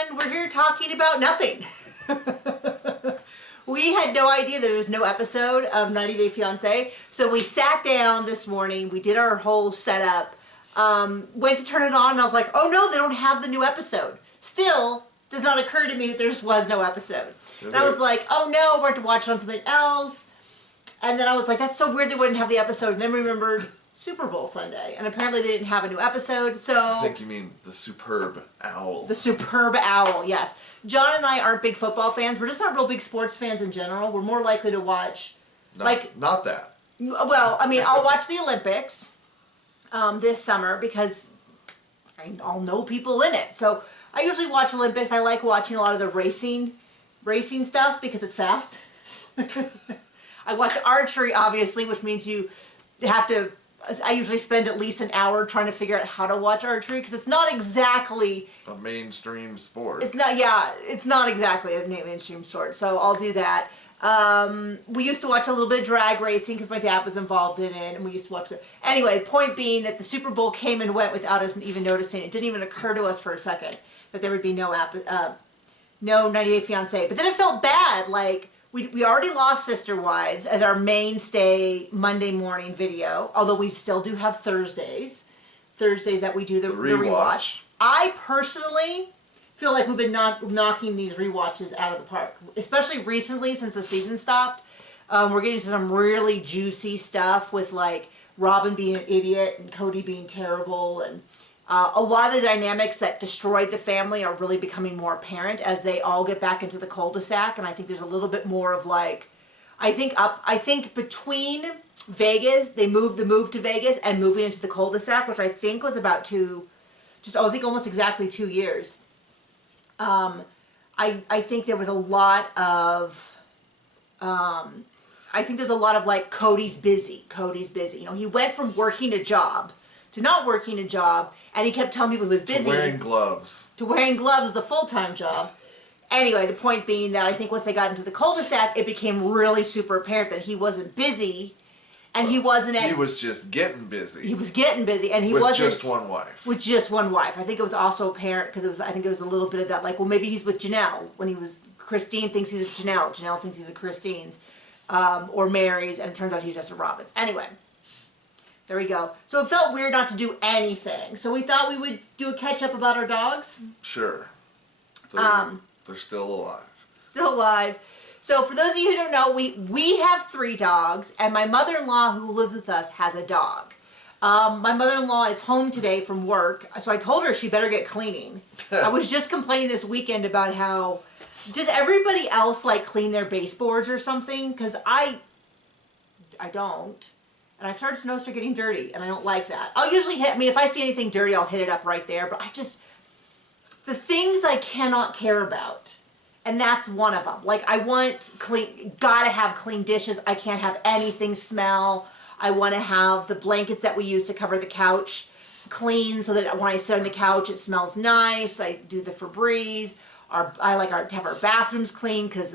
everyone. We're here talking about nothing. We had no idea there was no episode of 90 Day Fiance. So we sat down this morning, we did our whole setup, went to turn it on, and I was like, oh no, they don't have the new episode. Still, does not occur to me that there just was no episode. And I was like, oh no, we're going to watch it on something else. And then I was like, that's so weird they wouldn't have the episode. And then remembered Super Bowl Sunday. And apparently they didn't have a new episode, so... I think you mean the Superb Owl. The Superb Owl, yes. John and I aren't big football fans. We're just not real big sports fans in general. We're more likely to watch... Not that. Well, I mean, I'll watch the Olympics this summer because I'll know people in it. So I usually watch Olympics. I like watching a lot of the racing stuff because it's fast. I watch archery, obviously, which means you have to... I usually spend at least an hour trying to figure out how to watch archery because it's not exactly a mainstream sport. It's not, yeah, it's not exactly a mainstream sport. So I'll do that. We used to watch a little bit of drag racing because my dad was involved in it, and we used to watch it. Anyway, the point being that the Super Bowl came and went without us even noticing. It didn't even occur to us for a second that there would be no 90 Day Fiance. But then it felt bad, like. We already lost Sister Wives as our mainstay Monday morning video, although we still do have Thursdays that we do the rewatch. I personally feel like we've been knocking these rewatches out of the park, especially recently since the season stopped. We're getting some really juicy stuff with like Robin being an idiot and Cody being terrible, and a lot of the dynamics that destroyed the family are really becoming more apparent as they all get back into the cul-de-sac. And I think there's a little bit more of like, I think between Vegas, they moved the move to Vegas and moving into the cul-de-sac, which I think was about I think almost exactly 2 years. I think there was a lot of, I think there's a lot of like, Cody's busy. You know, he went from working a job to not working a job, and he kept telling people he was busy. To wearing gloves. To wearing gloves as a full-time job. Anyway, the point being that I think once they got into the cul-de-sac, it became really super apparent that he wasn't busy, and he wasn't at... He was just getting busy. He was getting busy, and he wasn't... With just one wife. With just one wife. I think it was also apparent, because I think it was a little bit of that, like, well, maybe he's with Janelle, when he was... Christine thinks he's a Janelle. Janelle thinks he's a Christine's, or Mary's, and it turns out he's just a Robin's. Anyway. There we go. So it felt weird not to do anything. So we thought we would do a catch-up about our dogs. Sure. They're still alive. Still alive. So for those of you who don't know, we have 3 dogs, and my mother-in-law who lives with us has a dog. My mother-in-law is home today from work, so I told her she better get cleaning. I was just complaining this weekend about how, does everybody else like clean their baseboards or something? Because I don't. And I've started to notice they're getting dirty, and I don't like that. I'll usually if I see anything dirty, I'll hit it up right there. But the things I cannot care about, and that's one of them. Like, I want gotta have clean dishes. I can't have anything smell. I want to have the blankets that we use to cover the couch clean so that when I sit on the couch, it smells nice. I do the Febreze. I like to have our bathrooms clean because,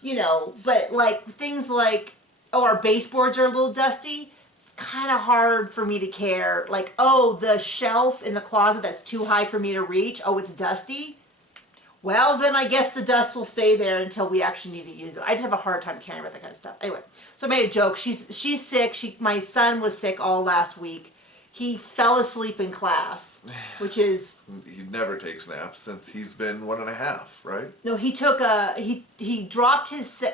you know, but like things like, oh, our baseboards are a little dusty. It's kind of hard for me to care. Like, oh, the shelf in the closet that's too high for me to reach. Oh, it's dusty. Well, then I guess the dust will stay there until we actually need to use it. I just have a hard time caring about that kind of stuff. Anyway, so I made a joke. She's sick. My son was sick all last week. He fell asleep in class, which is... He never takes naps since he's been 1.5, right? No, he took he dropped his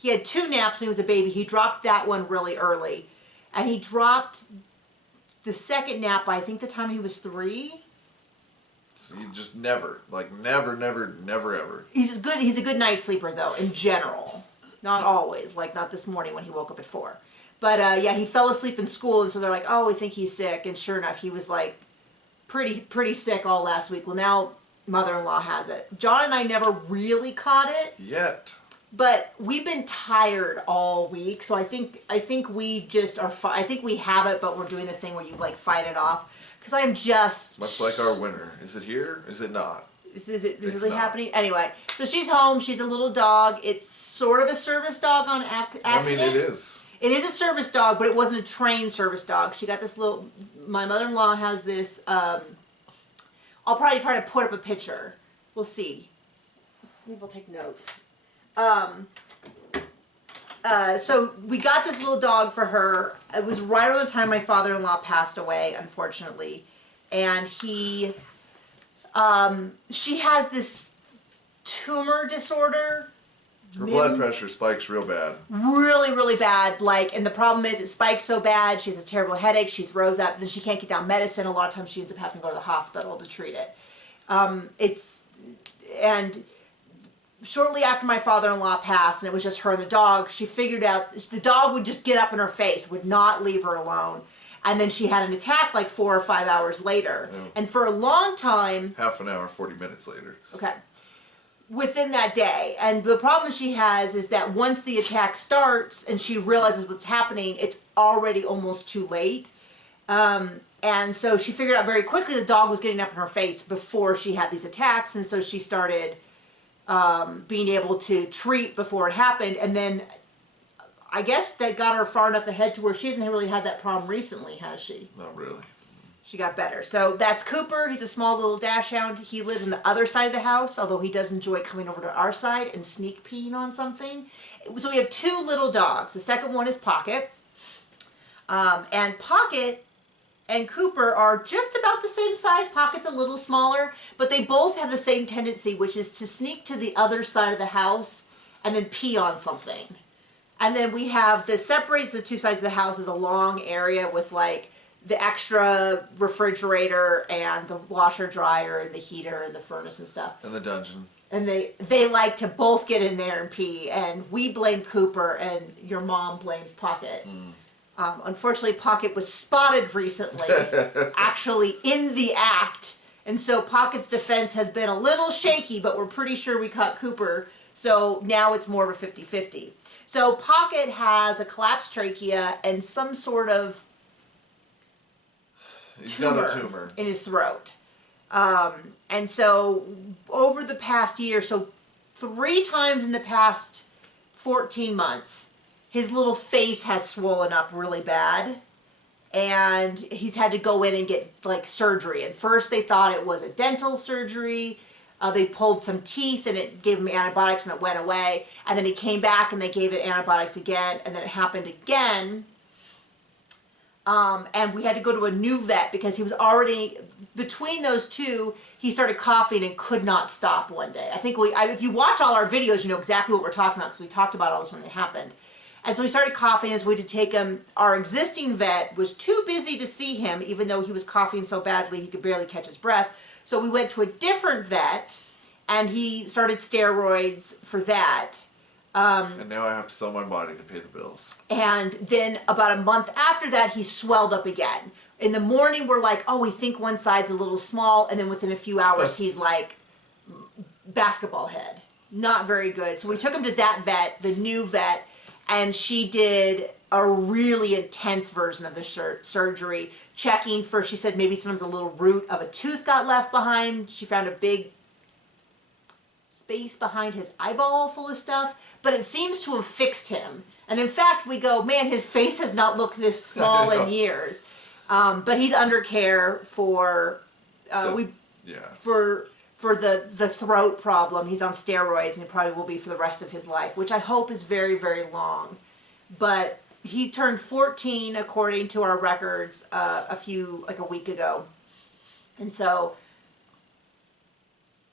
he had 2 naps when he was a baby. He dropped that one really early. And he dropped the second nap by, I think, the time he was 3. So you just never, ever. He's a good night sleeper, though, in general. Not always. Like, not this morning when he woke up at 4. But, yeah, he fell asleep in school, and so they're like, oh, we think he's sick. And sure enough, he was, like, pretty sick all last week. Well, now mother-in-law has it. John and I never really caught it. Yet. But we've been tired all week, so I think we just are. I think we have it, but we're doing the thing where you like fight it off. Because I am just much like our winter. Is it here? Is it not? Is it really happening? Anyway, so she's home. She's a little dog. It's sort of a service dog on accident. I mean, it is. It is a service dog, but it wasn't a trained service dog. She got this my mother-in-law has this, I'll probably try to put up a picture we'll see. Maybe we'll take notes. So we got this little dog for her. It was right around the time my father-in-law passed away, unfortunately. And she has this tumor disorder. Her blood pressure spikes real bad. Really, really bad. And the problem is it spikes so bad, she has a terrible headache, she throws up, then she can't get down medicine. A lot of times she ends up having to go to the hospital to treat it. And shortly after my father-in-law passed, and it was just her and the dog, she figured out the dog would just get up in her face, would not leave her alone. And then she had an attack 4 or 5 hours later. Yeah. And for a long time... Half an hour, 40 minutes later. Okay. Within that day. And the problem she has is that once the attack starts and she realizes what's happening, it's already almost too late. And so she figured out very quickly the dog was getting up in her face before she had these attacks. And so she started being able to treat before it happened. And then I guess that got her far enough ahead to where she hasn't really had that problem recently, has she? Not really. She got better. So that's Cooper. He's a small little dachshund. He lives on the other side of the house, although he does enjoy coming over to our side and sneak peeing on something. So we have 2 little dogs. The second one is Pocket. And Pocket and Cooper are just about the same size. Pocket's a little smaller, but they both have the same tendency, which is to sneak to the other side of the house and then pee on something. And then we have, this separates the 2 sides of the house is a long area with the extra refrigerator and the washer dryer and the heater and the furnace and stuff. And the dungeon. And they like to both get in there and pee. And we blame Cooper and your mom blames Pocket. Unfortunately, Pocket was spotted recently, actually in the act. And so Pocket's defense has been a little shaky, but we're pretty sure we caught Cooper. So now it's more of a 50-50. So Pocket has a collapsed trachea and some sort of got a tumor in his throat. And so over the past year, so 3 times in the past 14 months, his little face has swollen up really bad. And he's had to go in and get surgery. And first they thought it was a dental surgery. They pulled some teeth and it gave him antibiotics and it went away. And then he came back and they gave it antibiotics again. And then it happened again. And we had to go to a new vet because he was already, between those 2, he started coughing and could not stop one day. I think if you watch all our videos, you know exactly what we're talking about because we talked about all this when it happened. And so he started coughing as we had to take him. Our existing vet was too busy to see him, even though he was coughing so badly he could barely catch his breath. So we went to a different vet and he started steroids for that. And now I have to sell my body to pay the bills. And then about a month after that, he swelled up again. In the morning, we're like, oh, we think one side's a little small. And then within a few hours, he's like basketball head. Not very good. So we took him to that vet, the new vet, and she did a really intense version of the surgery, checking for, she said maybe sometimes a little root of a tooth got left behind. She found a big space behind his eyeball full of stuff, but it seems to have fixed him. And in fact, we go, man, his face has not looked this small in years. But he's under care for for the throat problem. He's on steroids and he probably will be for the rest of his life, which I hope is very, very long. But he turned 14 according to our records a week ago. And so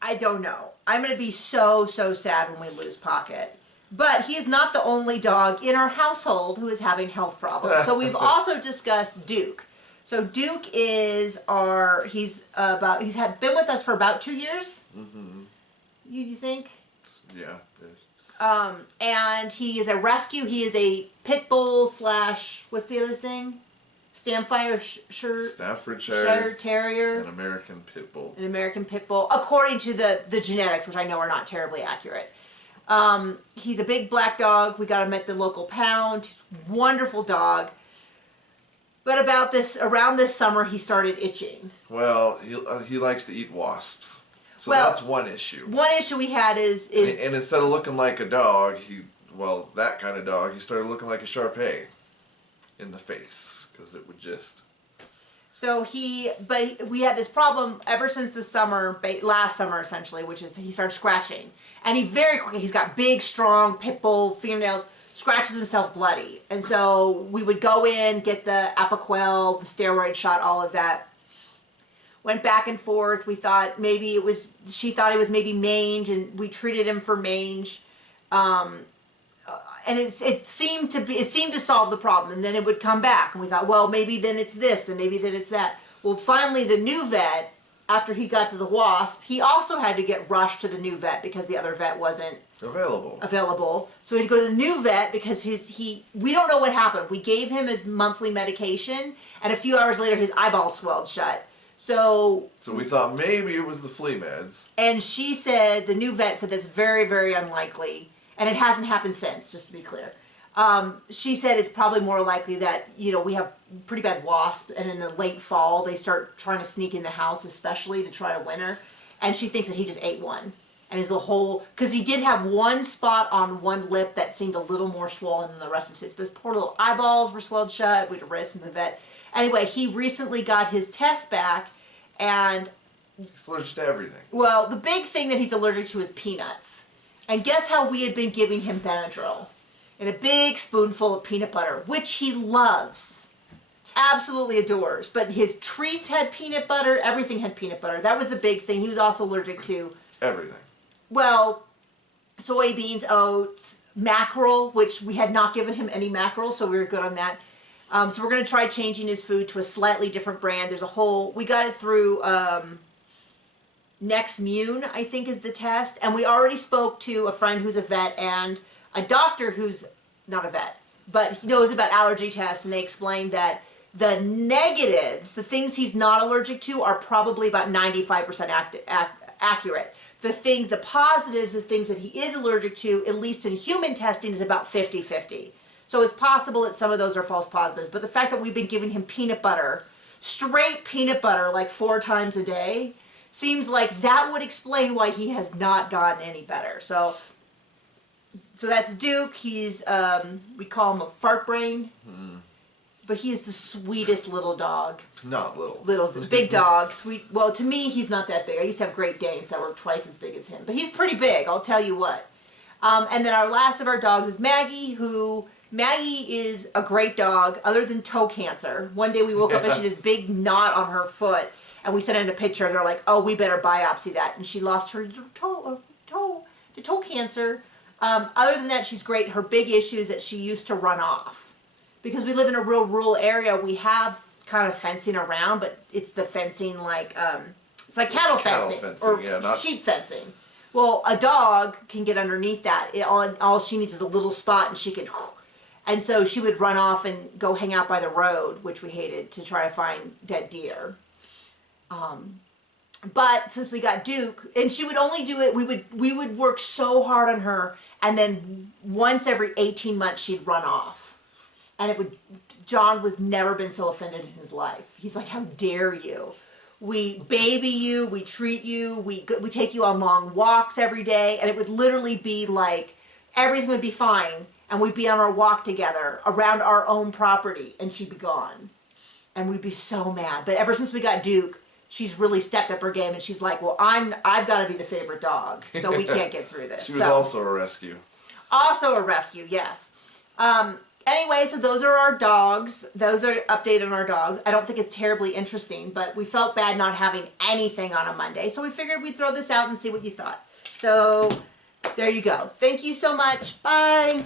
I don't know. I'm going to be so, so sad when we lose Pocket. But he is not the only dog in our household who is having health problems. So we've also discussed Duke. So Duke is he's been with us for about 2 years. Mm-hmm. You think? Yeah. And he is a rescue. He is a pit bull / what's the other thing? Staffordshire Terrier. An American pit bull. An American pit bull, according to the genetics, which I know are not terribly accurate. He's a big black dog. We got him at the local pound. Wonderful dog. But around this summer, he started itching. Well, he likes to eat wasps. So that's one issue. One issue we had is and instead of looking like a dog, that kind of dog, he started looking like a Shar-Pei in the face because it would just. So but we had this problem ever since the summer, last summer essentially, which is he started scratching. And he very quickly, he's got big, strong pit bull fingernails, scratches himself bloody. And so we would go in, get the Apoquel, the steroid shot, all of that. Went back and forth. We thought maybe she thought it was maybe mange, and we treated him for mange. And it seemed to solve the problem, and then it would come back, and we thought, well, maybe then it's this, and maybe then it's that. Well, finally, the new vet, after he got to the wasp, he also had to get rushed to the new vet because the other vet wasn't available. So he had to go to the new vet because we don't know what happened. We gave him his monthly medication, and a few hours later, his eyeball swelled shut. So we thought maybe it was the flea meds. And the new vet said that's very, very unlikely. And it hasn't happened since, just to be clear. She said it's probably more likely that, we have pretty bad wasps, and in the late fall, they start trying to sneak in the house, especially to try to winter. And she thinks that he just ate one. And his whole, because he did have one spot on one lip that seemed a little more swollen than the rest of his face. But his poor little eyeballs were swelled shut. We had to race him to the vet. Anyway, he recently got his test back, and... He's allergic to everything. Well, the big thing that he's allergic to is peanuts. And guess how we had been giving him Benadryl? In a big spoonful of peanut butter, which he loves. Absolutely adores. But his treats had peanut butter. Everything had peanut butter. That was the big thing. He was also allergic to... Everything. Well, soybeans, oats, mackerel, which we had not given him any mackerel, so we were good on that. So we're going to try changing his food to a slightly different brand. We got it through... Nexmune, I think, is the test. And we already spoke to a friend who's a vet and a doctor who's not a vet, but he knows about allergy tests, and they explained that the negatives, the things he's not allergic to, are probably about 95% accurate. The positives, the things that he is allergic to, at least in human testing, is about 50-50. So it's possible that some of those are false positives. But the fact that we've been giving him peanut butter, straight peanut butter, like 4 times a day, seems like that would explain why he has not gotten any better. So that's Duke. He's, we call him a fart brain. But he is the sweetest little dog. Not little. Big dog. Sweet. Well, to me, he's not that big. I used to have Great Danes that were twice as big as him. But he's pretty big, I'll tell you what. And then our last of our dogs is Maggie, Maggie is a great dog, other than toe cancer. One day we woke up and she had this big knot on her foot. And we sent in a picture, and they're like, oh, we better biopsy that. And she lost her toe cancer. Other than that, she's great. Her big issue is that she used to run off. Because we live in a real rural area, we have kind of fencing around, but it's the fencing like, it's like cattle fencing or sheep fencing. Well, a dog can get underneath that. All she needs is a little spot, and she can... And so she would run off and go hang out by the road, which we hated, to try to find dead deer. But since we got Duke, and she would only do it, we would work so hard on her, and then once every 18 months she'd run off. And John was never been so offended in his life. He's like, how dare you? We baby you, we treat you, we take you on long walks every day, and it would literally be like, everything would be fine, and we'd be on our walk together around our own property, and she'd be gone. And we'd be so mad. But ever since we got Duke, she's really stepped up her game, and she's like, well, I've got to be the favorite dog, so we can't get through this. She was also a rescue. Also a rescue, yes. Anyway, so those are our dogs. Those are updated on our dogs. I don't think it's terribly interesting, but we felt bad not having anything on a Monday, so we figured we'd throw this out and see what you thought. So there you go. Thank you so much. Bye.